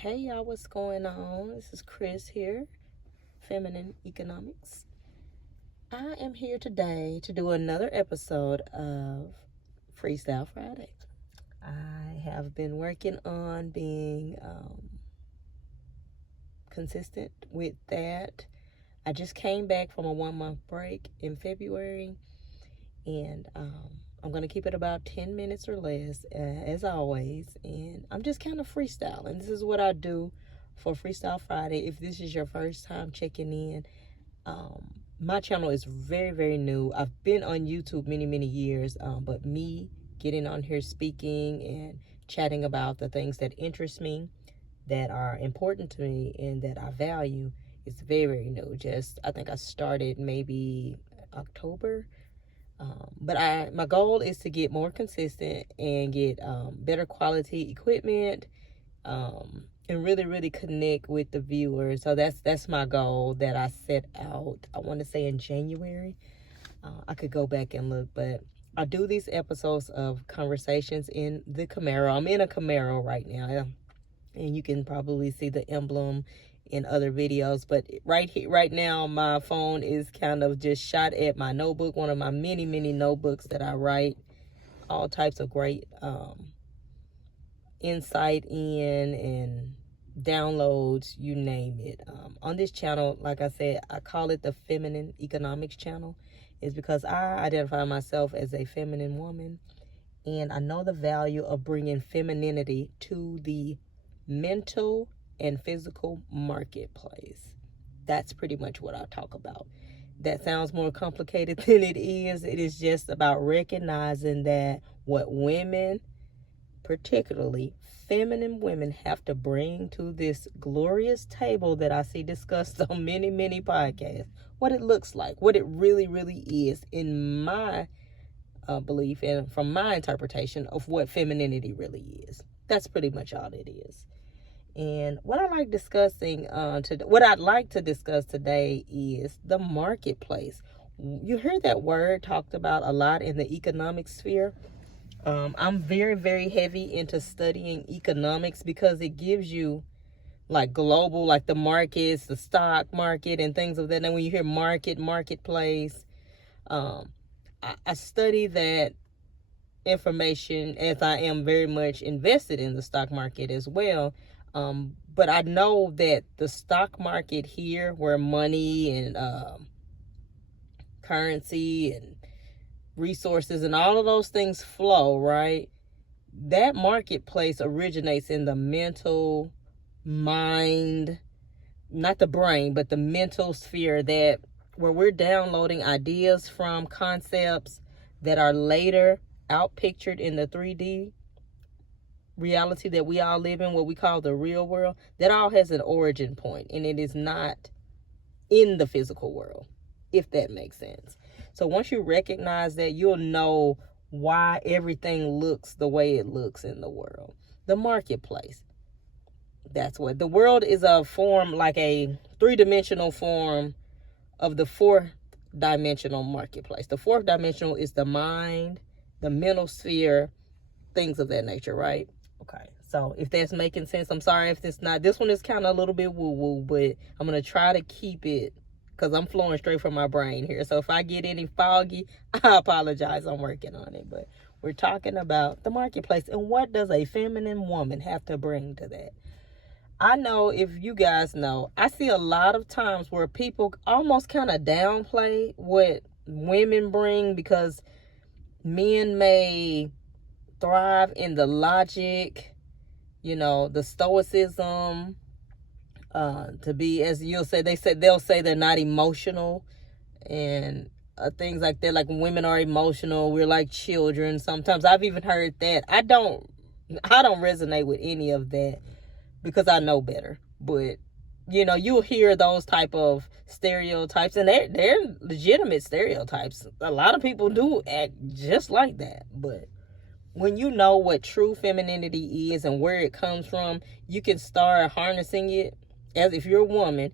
Hey y'all, what's going on? This is Chris here, Feminine Economics. I am here today to do another episode of Freestyle Friday. I have been working on being consistent with that. I just came back from a 1-month break in February, and I'm going to keep it about 10 minutes or less, as always. And I'm just kind of freestyling. This is what I do for Freestyle Friday. If this is your first time checking in, my channel is very, very new. I've been on YouTube many, many years, but me getting on here speaking and chatting about the things that interest me, that are important to me, and that I value is very, very new. I think I started maybe October. But my goal is to get more consistent and get better quality equipment, and really, really connect with the viewers. So that's my goal that I set out, I want to say in January. I could go back and look, but I do these episodes of conversations in the Camaro. I'm in a Camaro right now, and you can probably see the emblem in other videos, but right now my phone is kind of just shot at my notebook, one of my many notebooks that I write all types of great insight in and downloads, you name it. On this channel, like I said, I call it the Feminine Economics channel. Is because I identify myself as a feminine woman, and I know the value of bringing femininity to the mental and physical marketplace. That's pretty much what I talk about. That sounds more complicated than it is. It is just about recognizing that what women, particularly feminine women, have to bring to this glorious table that I see discussed on many podcasts, what it looks like, what it really is, in my belief and from my interpretation of what femininity really is. That's pretty much all it is. And what I'd like to discuss today is the marketplace. You hear that word talked about a lot in the economic sphere. I'm very heavy into studying economics because it gives you like global, like the markets, the stock market and things of that. And when you hear marketplace, I study that information as I am very much invested in the stock market as well. But I know that the stock market here, where money and currency and resources and all of those things flow, right? That marketplace originates in the mental mind, not the brain, but the mental sphere, that where we're downloading ideas from, concepts that are later outpictured in the 3D reality that we all live in, what we call the real world. That all has an origin point, and it is not in the physical world, if that makes sense. So once you recognize that, you'll know why everything looks the way it looks in the world. The marketplace, that's what the world is, a form, like a 3-dimensional form of the 4th-dimensional marketplace. The 4th-dimensional is the mind, the mental sphere, things of that nature, right? Okay, so if that's making sense, I'm sorry if it's not. This one is kind of a little bit woo-woo, but I'm going to try to keep it, because I'm flowing straight from my brain here. So if I get any foggy, I apologize. I'm working on it. But we're talking about the marketplace, and what does a feminine woman have to bring to that? I know, if you guys know, I see a lot of times where people almost kind of downplay what women bring, because men may thrive in the logic, the stoicism, to be, as you'll say, they'll say they're not emotional, and things like that. Like, women are emotional, we're like children. Sometimes I've even heard that. I don't resonate with any of that, because I know better. But you'll hear those type of stereotypes, and they're legitimate stereotypes. A lot of people do act just like that. But when you know what true femininity is and where it comes from, you can start harnessing it. As if you're a woman,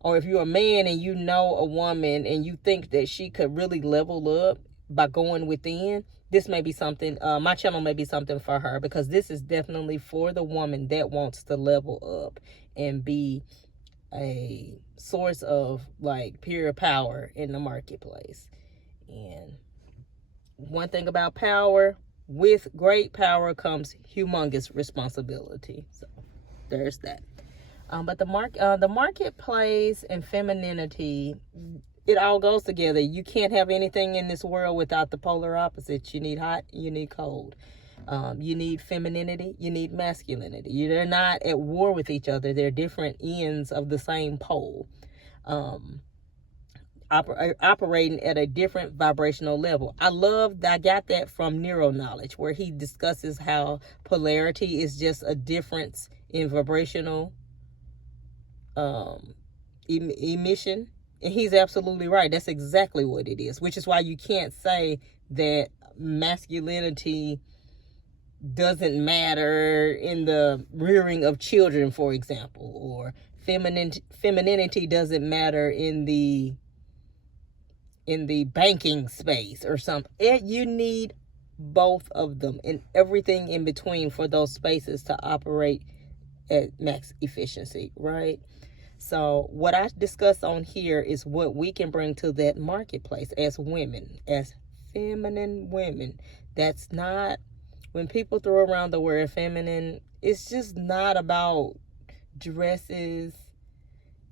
or if you're a man and you know a woman and you think that she could really level up, by going within, this may be something, my channel may be something for her, because this is definitely for the woman that wants to level up and be a source of like pure power in the marketplace. And one thing about power, with great power comes humongous responsibility. So there's that. But the marketplace and femininity, it all goes together. You can't have anything in this world without the polar opposites. You need hot, you need cold. You need femininity, you need masculinity. They're not at war with each other. They're different ends of the same pole. Operating at a different vibrational level. I got that from Neuro Knowledge, where he discusses how polarity is just a difference in vibrational emission. And he's absolutely right. That's exactly what it is, which is why you can't say that masculinity doesn't matter in the rearing of children, for example, or femininity doesn't matter in the banking space or something. You need both of them and everything in between for those spaces to operate at max efficiency, right? So what I discuss on here is what we can bring to that marketplace as women, as feminine women. That's not, when people throw around the word feminine, it's just not about dresses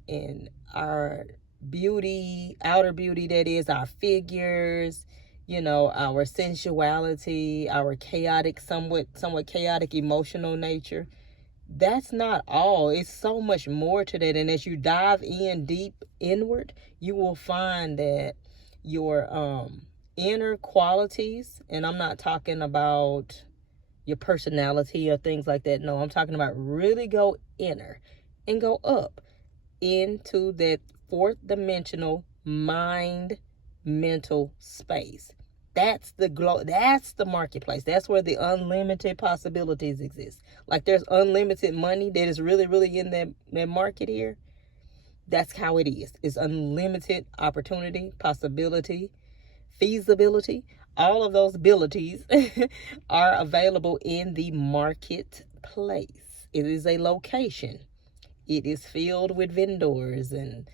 and our beauty, outer beauty, that is, our figures, our sensuality, our chaotic, somewhat chaotic emotional nature. That's not all. It's so much more to that. And as you dive in deep inward, you will find that your inner qualities, and I'm not talking about your personality or things like that. No, I'm talking about really go inner and go up into that fourth dimensional mind mental space. That's the marketplace. That's where the unlimited possibilities exist. Like there's unlimited money that is really, really in that market here. That's how it is. It's unlimited opportunity, possibility, feasibility. All of those abilities are available in the marketplace. It is a location. It is filled with vendors, and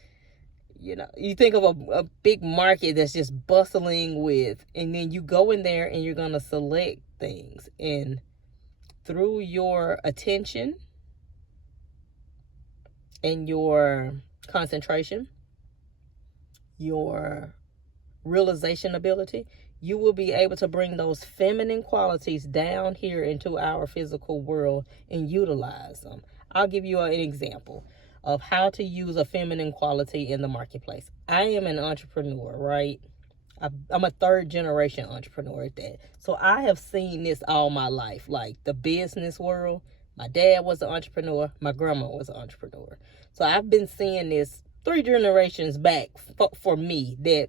you think of a big market that's just bustling with, and then you go in there and you're going to select things. And through your attention and your concentration, your realization ability, you will be able to bring those feminine qualities down here into our physical world and utilize them. I'll give you an example of how to use a feminine quality in the marketplace. I am an entrepreneur, right? I'm a third generation entrepreneur at that. So I have seen this all my life, like the business world. My dad was an entrepreneur. My grandma was an entrepreneur. So I've been seeing this 3 generations back for me, that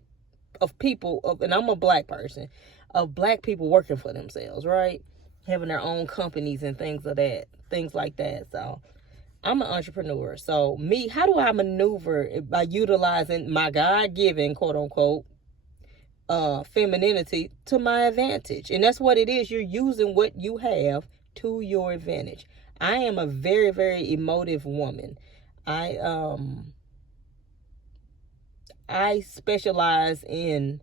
of people, and I'm a black person, of black people working for themselves, right? Having their own companies and things like that. So I'm an entrepreneur. So how do I maneuver by utilizing my God-given, quote unquote, femininity to my advantage? And that's what it is. You're using what you have to your advantage. I am a very, very emotive woman. I specialize in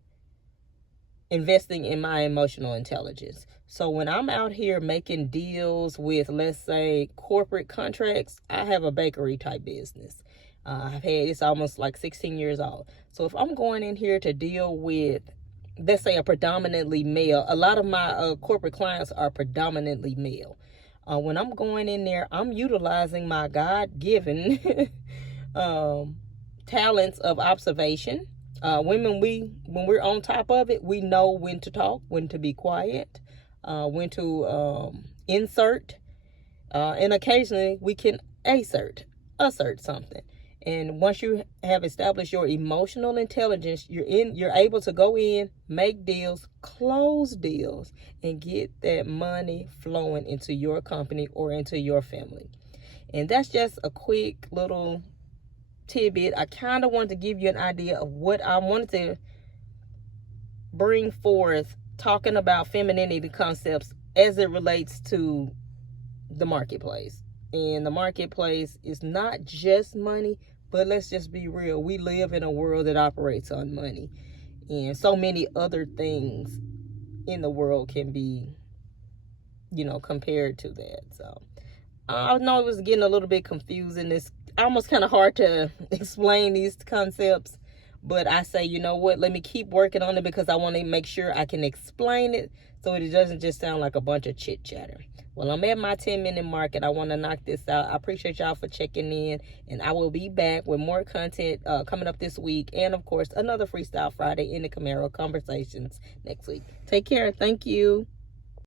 investing in my emotional intelligence. So when I'm out here making deals with, let's say, corporate contracts, I have a bakery type business. It's almost like 16 years old. So if I'm going in here to deal with, let's say, a predominantly male, a lot of my corporate clients are predominantly male. When I'm going in there, I'm utilizing my God-given talents of observation. Women, when we're on top of it, we know when to talk, when to be quiet, when to insert, and occasionally we can assert something. And once you have established your emotional intelligence, you're able to go in, make deals, close deals, and get that money flowing into your company or into your family. And that's just a quick little tidbit. I kind of wanted to give you an idea of what I wanted to bring forth talking about femininity concepts as it relates to the marketplace. And the marketplace is not just money, but let's just be real. We live in a world that operates on money. And so many other things in the world can be, compared to that. So I know it was getting a little bit confusing. It's almost kind of hard to explain these concepts. But I say, you know what? Let me keep working on it because I want to make sure I can explain it so it doesn't just sound like a bunch of chit chatter. Well, I'm at my 10-minute mark and I want to knock this out. I appreciate y'all for checking in, and I will be back with more content coming up this week, and of course another Freestyle Friday in the Camaro Conversations next week. Take care. Thank you.